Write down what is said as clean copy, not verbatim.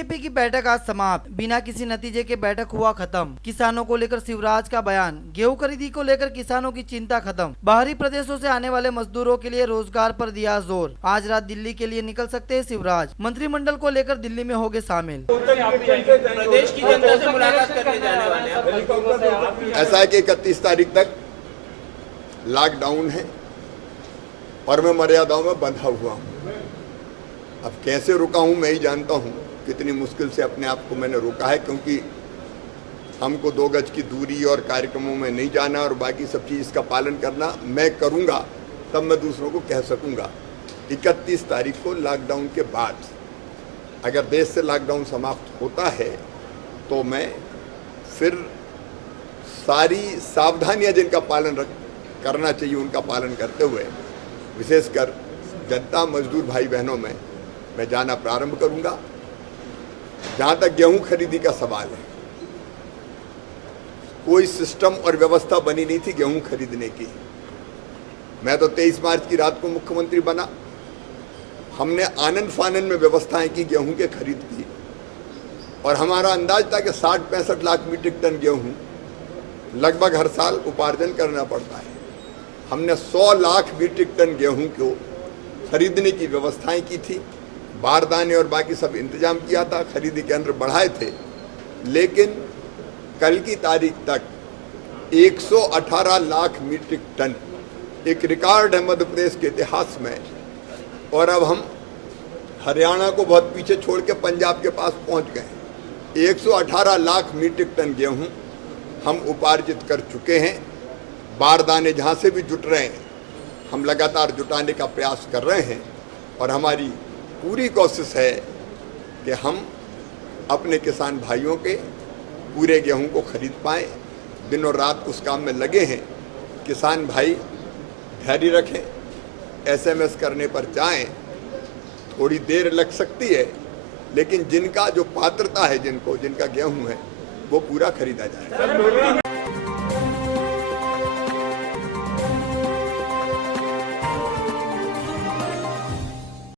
BJP की बैठक आज समाप्त, बिना किसी नतीजे के बैठक हुआ खत्म। किसानों को लेकर शिवराज का बयान, गेहूं खरीदी को लेकर किसानों की चिंता खत्म। बाहरी प्रदेशों से आने वाले मजदूरों के लिए रोजगार पर दिया जोर, आज रात दिल्ली के लिए निकल सकते हैं शिवराज। मंत्रिमंडल को लेकर दिल्ली में होंगे शामिल। प्रदेश की जनता से मुलाकात करने जाने वाले हैं। ऐसा है कि 31 तारीख तक लॉकडाउन है और मैं मर्यादाओं में बंधा हुआ हूँ। अब कैसे रुका हूँ मैं ही जानता हूँ, कितनी मुश्किल से अपने आप को मैंने रोका है, क्योंकि हमको 2 गज की दूरी और कार्यक्रमों में नहीं जाना और बाकी सब चीज़ का पालन करना मैं करूँगा, तब मैं दूसरों को कह सकूँगा। 31 तारीख को लॉकडाउन के बाद अगर देश से लॉकडाउन समाप्त होता है तो मैं फिर सारी सावधानियां जिनका पालन करना चाहिए उनका पालन करते हुए विशेषकर जनता मजदूर भाई बहनों में मैं जाना प्रारंभ करूंगा। जहां तक गेहूं खरीदी का सवाल है, कोई सिस्टम और व्यवस्था बनी नहीं थी गेहूं खरीदने की। मैं तो 23 मार्च की रात को मुख्यमंत्री बना, हमने आनन फानन में व्यवस्थाएं की गेहूं के खरीद की और हमारा अंदाज था कि 60-65 लाख मीट्रिक टन गेहूं लगभग हर साल उपार्जन करना पड़ता है। हमने 100 लाख मीट्रिक टन गेहूं को खरीदने की व्यवस्थाएं की थी, बारदाने और बाकी सब इंतजाम किया था, खरीदी केंद्र बढ़ाए थे। लेकिन कल की तारीख तक 118 लाख मीट्रिक टन एक रिकॉर्ड है मध्य प्रदेश के इतिहास में। और अब हम हरियाणा को बहुत पीछे छोड़ के पंजाब के पास पहुंच गए। 118 लाख मीट्रिक टन गेहूं हम उपार्जित कर चुके हैं। बारदाने जहां से भी जुट रहे हैं हम लगातार जुटाने का प्रयास कर रहे हैं और हमारी पूरी कोशिश है कि हम अपने किसान भाइयों के पूरे गेहूं को खरीद पाएं। दिन और रात उस काम में लगे हैं। किसान भाई धैर्य रखें, SMS करने पर जाएं, थोड़ी देर लग सकती है लेकिन जिनका जो पात्रता है, जिनका गेहूं है वो पूरा खरीदा जाए।